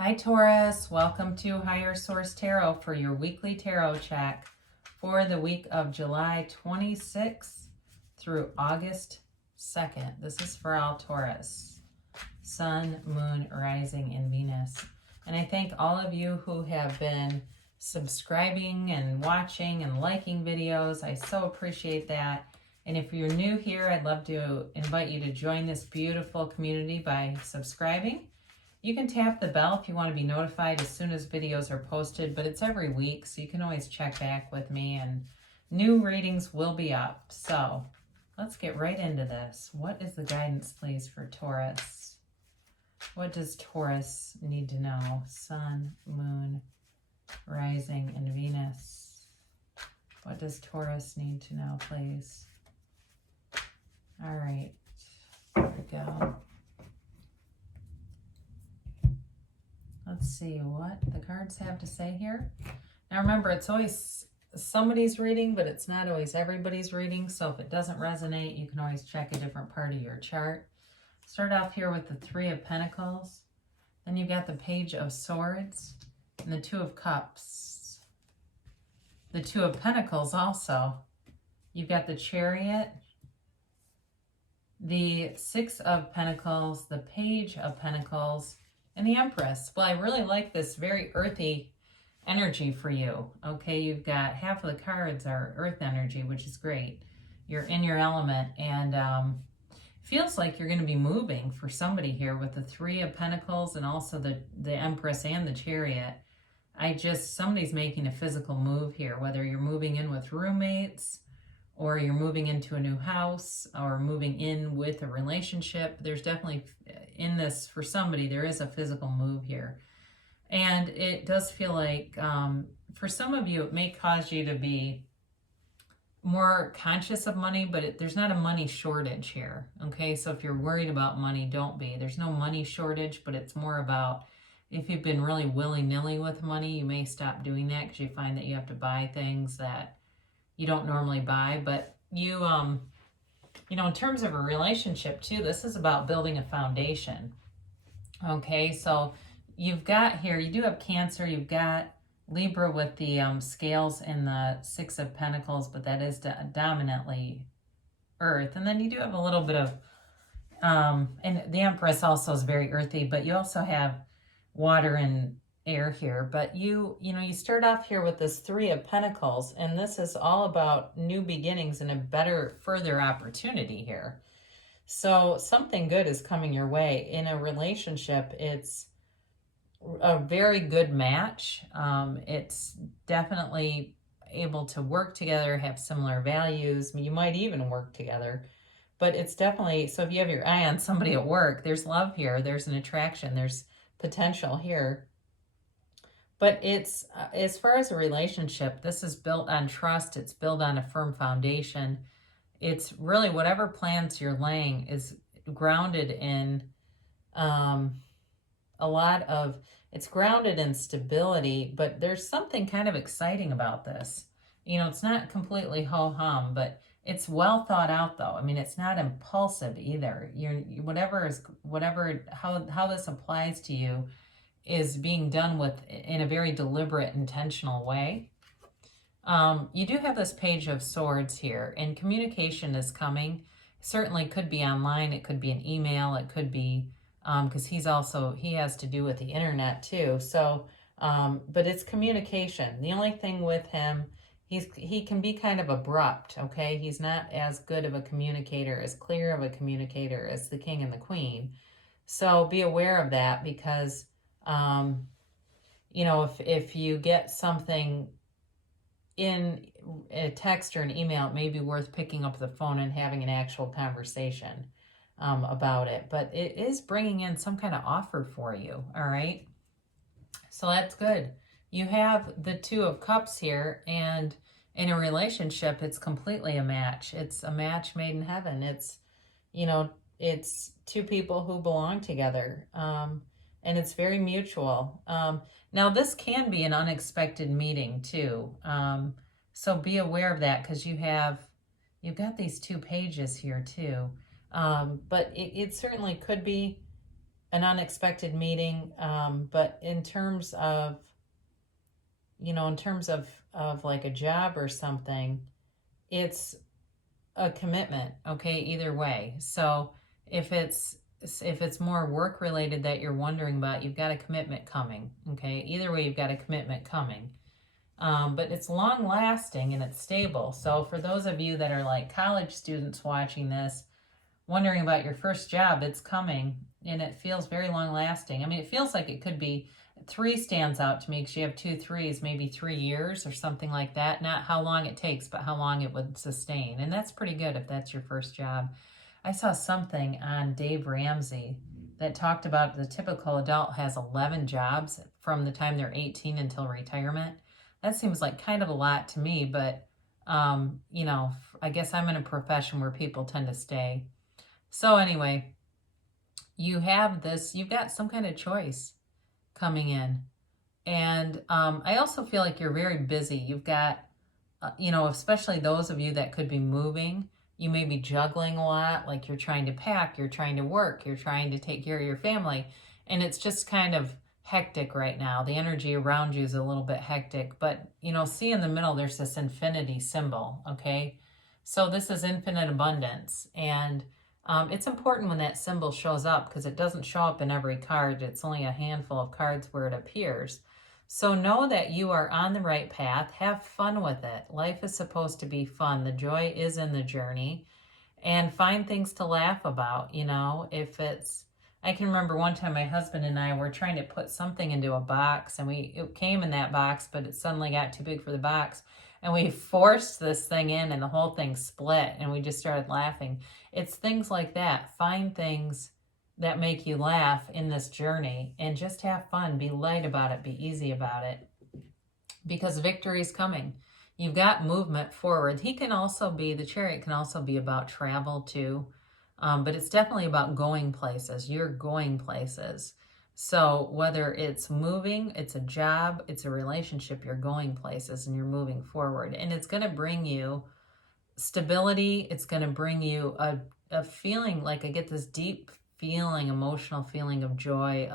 Hi Taurus, welcome to Higher Source Tarot for your weekly tarot check for the week of July 26th through August 2nd. This is for all Taurus, Sun, Moon, Rising, and Venus. And I thank all of you who have been subscribing and watching and liking videos. I so appreciate that. And if you're new here, I'd love to invite you to join this beautiful community by subscribing. You can tap the bell if you want to be notified as soon as videos are posted, but it's every week, so you can always check back with me, and new readings will be up. So let's get right into this. What is the guidance, please, for Taurus? What does Taurus need to know? Sun, Moon, Rising, and Venus. What does Taurus need to know, please? All right, here we go. Let's see what the cards have to say here. Now remember, it's always somebody's reading, but it's not always everybody's reading. So if it doesn't resonate, you can always check a different part of your chart. Start off here with the Three of Pentacles. Then you've got the Page of Swords and the Two of Cups. The Two of Pentacles also. You've got the Chariot, the Six of Pentacles, the Page of Pentacles, and the Empress. Well, I really like this very earthy energy for you. Okay, you've got half of the cards are earth energy, which is great. You're in your element, and feels like you're going to be moving for somebody here with the Three of Pentacles and also the Empress and the Chariot. Somebody's making a physical move here, whether you're moving in with roommates, or you're moving into a new house, or moving in with a relationship. There's definitely, in this, for somebody, there is a physical move here. And it does feel like, for some of you, it may cause you to be more conscious of money, but there's not a money shortage here, okay? So if you're worried about money, don't be. There's no money shortage, but it's more about, if you've been really willy-nilly with money, you may stop doing that because you find that you have to buy things that you don't normally buy. But you know, in terms of a relationship too, this is about building a foundation. Okay, so you've got here, you do have Cancer, you've got Libra with the scales and the Six of Pentacles, but that is dominantly earth. And then you do have a little bit of, and the Empress also is very earthy, but you also have water and air here. But you start off here with this Three of Pentacles, and this is all about new beginnings and a better, further opportunity here. So something good is coming your way. In a relationship, it's a very good match. It's definitely able to work together, have similar values. You might even work together, but it's definitely, so if you have your eye on somebody at work, there's love here, there's an attraction, there's potential here. But it's, as far as a relationship, this is built on trust. It's built on a firm foundation. It's really whatever plans you're laying is grounded in it's grounded in stability, but there's something kind of exciting about this. You know, it's not completely ho-hum, but it's well thought out though. I mean, it's not impulsive either. How this applies to you is being done in a very deliberate, intentional way. You do have this Page of Swords here, and communication is coming. Certainly could be online, it could be an email, it could be, because he has to do with the internet too. So, but it's communication. The only thing with him, he can be kind of abrupt, okay? He's not as good of a communicator, as clear of a communicator as the King and the Queen. So be aware of that, because you know, if you get something in a text or an email, it may be worth picking up the phone and having an actual conversation about it. But it is bringing in some kind of offer for you, all right? So that's good. You have the Two of Cups here, and in a relationship, it's completely a match. It's a match made in heaven. It's, you know, it's two people who belong together. And it's very mutual. Now, this can be an unexpected meeting too. So be aware of that, because you've got these two pages here too. But it certainly could be an unexpected meeting, but in terms of, of like a job or something, it's a commitment, okay, either way. So if it's more work related that you're wondering about, you've got a commitment coming, okay? Either way, you've got a commitment coming. But it's long lasting and it's stable. So for those of you that are like college students watching this, wondering about your first job, it's coming and it feels very long lasting. I mean, it feels like it could be 3 stands out to me because you have 2 threes, maybe 3 years or something like that. Not how long it takes, but how long it would sustain. And that's pretty good if that's your first job. I saw something on Dave Ramsey that talked about the typical adult has 11 jobs from the time they're 18 until retirement. That seems like kind of a lot to me, but I guess I'm in a profession where people tend to stay. So anyway, you've got some kind of choice coming in. And I also feel like you're very busy. You've got, especially those of you that could be moving, you may be juggling a lot, like you're trying to pack, you're trying to work, you're trying to take care of your family. And it's just kind of hectic right now. The energy around you is a little bit hectic, but see in the middle, there's this infinity symbol, okay? So this is infinite abundance. And it's important when that symbol shows up because it doesn't show up in every card. It's only a handful of cards where it appears. So know that you are on the right path. Have fun with it. Life is supposed to be fun. The joy is in the journey. And find things to laugh about, I can remember one time my husband and I were trying to put something into a box and it came in that box, but it suddenly got too big for the box. And we forced this thing in and the whole thing split and we just started laughing. It's things like that. Find things that make you laugh in this journey and just have fun. Be light about it. Be easy about it. Because victory is coming. You've got movement forward. The Chariot can also be about travel too. But it's definitely about going places. You're going places. So whether it's moving, it's a job, it's a relationship, you're going places and you're moving forward. And it's going to bring you stability. It's going to bring you a feeling, like I get this deep feeling, emotional feeling of joy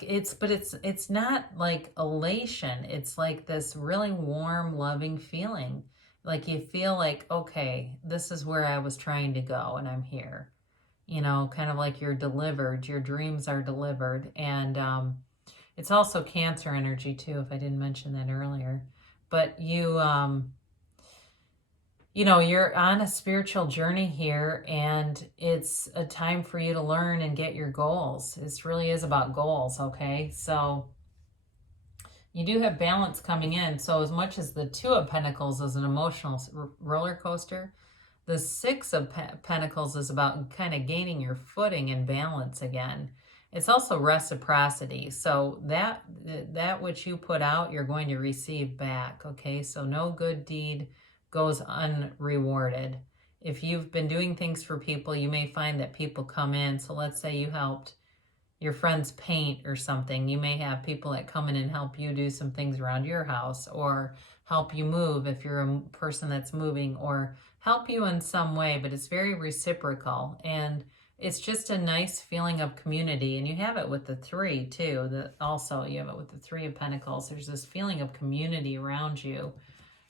it's not like elation. It's like this really warm, loving feeling. Like you feel like, okay, this is where I was trying to go and I'm here. Kind of like you're delivered, your dreams are delivered. And it's also Cancer energy too, if I didn't mention that earlier. But you're on a spiritual journey here and it's a time for you to learn and get your goals. This really is about goals, okay? So you do have balance coming in. So as much as the 2 of Pentacles is an emotional roller coaster, the 6 of Pentacles is about kind of gaining your footing and balance again. It's also reciprocity. So that which you put out, you're going to receive back, okay? So no good deed goes unrewarded. If you've been doing things for people, you may find that people come in. So let's say you helped your friends paint or something. You may have people that come in and help you do some things around your house or help you move if you're a person that's moving or help you in some way, but it's very reciprocal. And it's just a nice feeling of community. And you have it with the 3 too. Also, you have it with the 3 of Pentacles. There's this feeling of community around you.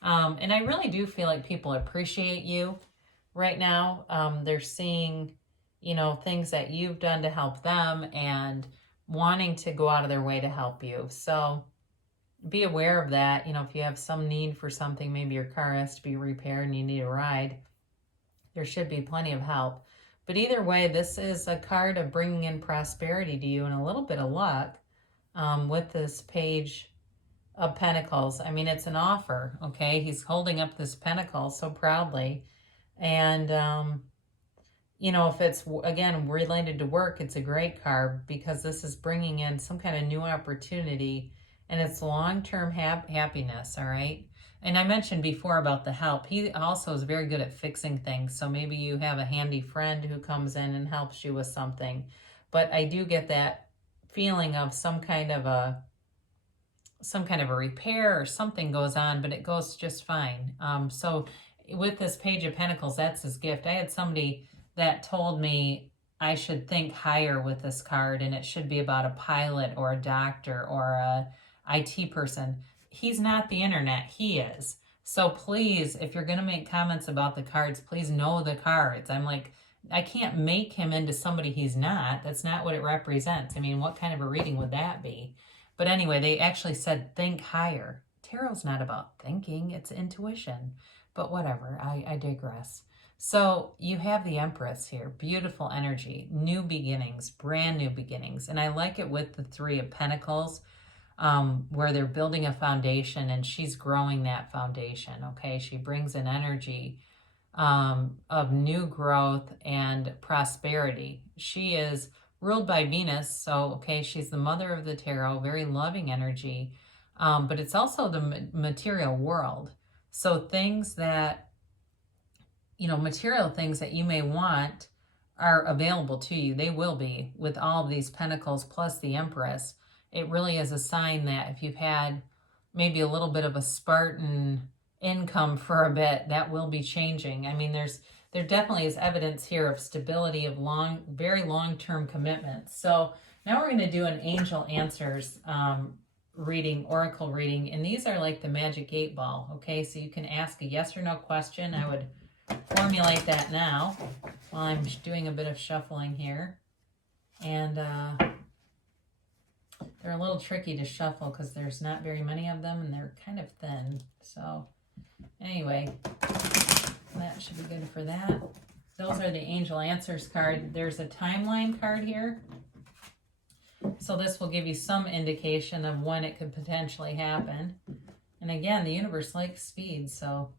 And I really do feel like people appreciate you right now. They're seeing, things that you've done to help them and wanting to go out of their way to help you. So be aware of that. If you have some need for something, maybe your car has to be repaired and you need a ride, there should be plenty of help. But either way, this is a card of bringing in prosperity to you and a little bit of luck with this Page of Pentacles. I mean, it's an offer, okay? He's holding up this pentacle so proudly. And, if it's, again, related to work, it's a great card because this is bringing in some kind of new opportunity and it's long-term happiness, all right? And I mentioned before about the help. He also is very good at fixing things. So maybe you have a handy friend who comes in and helps you with something. But I do get that feeling of some kind of a repair or something goes on, but it goes just fine. So with this Page of Pentacles, that's his gift. I had somebody that told me I should think higher with this card, and it should be about a pilot or a doctor or a IT person. He's not the internet, he is. So please, if you're going to make comments about the cards, please know the cards. I'm like, I can't make him into somebody he's not. That's not what it represents. I mean, what kind of a reading would that be? But anyway, they actually said think higher. Tarot's not about thinking, it's intuition. But whatever, I digress. So you have the Empress here. Beautiful energy, new beginnings, brand new beginnings. And I like it with the Three of Pentacles, where they're building a foundation and she's growing that foundation, okay? She brings an energy of new growth and prosperity. She is ruled by Venus, so, okay, she's the mother of the tarot, very loving energy, but it's also the material world. So things that, material things that you may want are available to you. They will be with all of these pentacles plus the Empress. It really is a sign that if you've had maybe a little bit of a Spartan income for a bit, that will be changing. I mean, there definitely is evidence here of stability, of very long-term commitments. So now we're going to do an angel answers reading, oracle reading, and these are like the magic 8-ball, okay? So you can ask a yes or no question. I would formulate that now while I'm doing a bit of shuffling here. And they're a little tricky to shuffle because there's not very many of them and they're kind of thin. So anyway, that should be good for that. Those are the angel answers card. There's a timeline card here. So this will give you some indication of when it could potentially happen. And again, the universe likes speed, so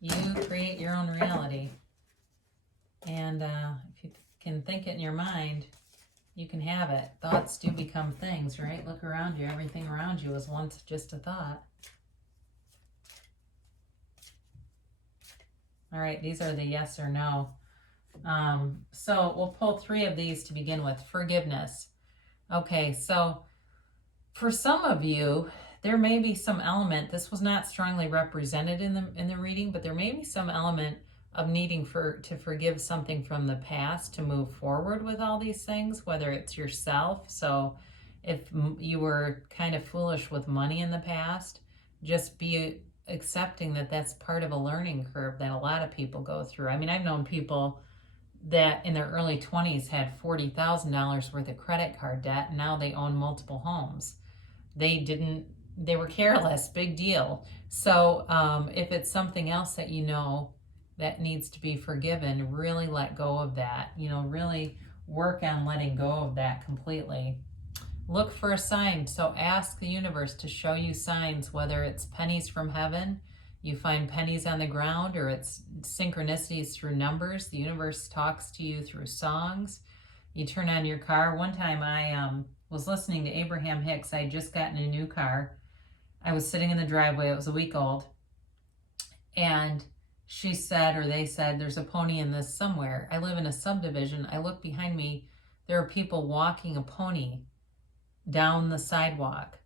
you create your own reality. And if you can think it in your mind, you can have it. Thoughts do become things, right? Look around you. Everything around you was once just a thought. All right, these are the yes or no. So we'll pull 3 of these to begin with. Forgiveness. Okay, so for some of you, there may be some element, this was not strongly represented in the reading, but there may be some element of needing to forgive something from the past to move forward with all these things, whether it's yourself. So if you were kind of foolish with money in the past, just be accepting that that's part of a learning curve that a lot of people go through. I mean, I've known people that in their early 20s had $40,000 worth of credit card debt, and now they own multiple homes. They were careless, big deal. So if it's something else that you know that needs to be forgiven, really let go of that. Really work on letting go of that completely. Look for a sign. So ask the universe to show you signs, whether it's pennies from heaven, you find pennies on the ground, or it's synchronicities through numbers. The universe talks to you through songs. You turn on your car. One time I was listening to Abraham Hicks. I had just gotten a new car. I was sitting in the driveway. It was a week old. And she said, or they said, there's a pony in this somewhere. I live in a subdivision. I look behind me. There are people walking a pony down the sidewalk.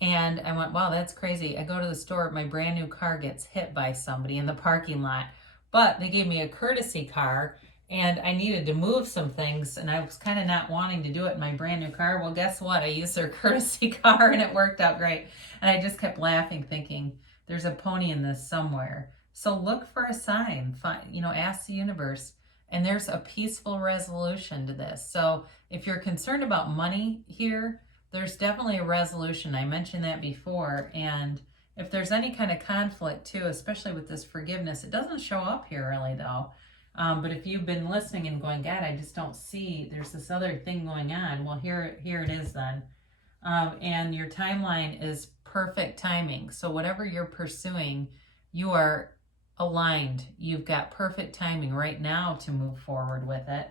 And I went, wow, that's crazy. I go to the store, my brand new car gets hit by somebody in the parking lot. But they gave me a courtesy car, and I needed to move some things, and I was kind of not wanting to do it in my brand new car. Well, guess what? I used their courtesy car, and it worked out great. And I just kept laughing, thinking, there's a pony in this somewhere. So look for a sign. Ask the universe. And there's a peaceful resolution to this. So if you're concerned about money here, there's definitely a resolution. I mentioned that before. And if there's any kind of conflict too, especially with this forgiveness, it doesn't show up here really though. But if you've been listening and going, God, I just don't see, there's this other thing going on. Well, here it is then. And your timeline is perfect timing. So whatever you're pursuing, you are aligned. You've got perfect timing right now to move forward with it.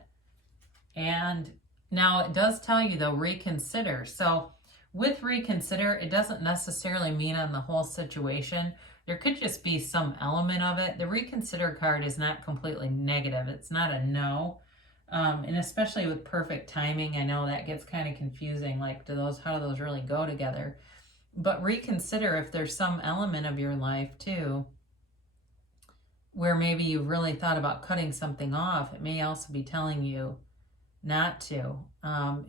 And now it does tell you though, reconsider. So with reconsider, it doesn't necessarily mean on the whole situation. There could just be some element of it. The reconsider card is not completely negative. It's not a no. And especially with perfect timing, I know that gets kind of confusing. Like, how do those really go together? But reconsider if there's some element of your life too, where maybe you really thought about cutting something off. It may also be telling you not to.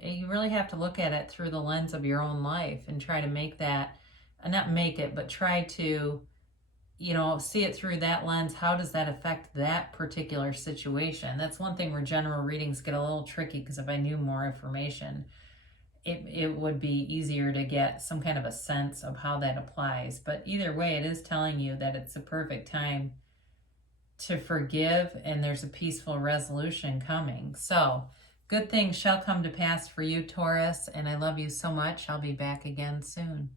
You really have to look at it through the lens of your own life and try to make that, not make it, but try to, see it through that lens. How does that affect that particular situation? That's one thing where general readings get a little tricky, because if I knew more information, it would be easier to get some kind of a sense of how that applies. But either way, it is telling you that it's a perfect time to forgive, and there's a peaceful resolution coming. So good things shall come to pass for you, Taurus, and I love you so much. I'll be back again soon.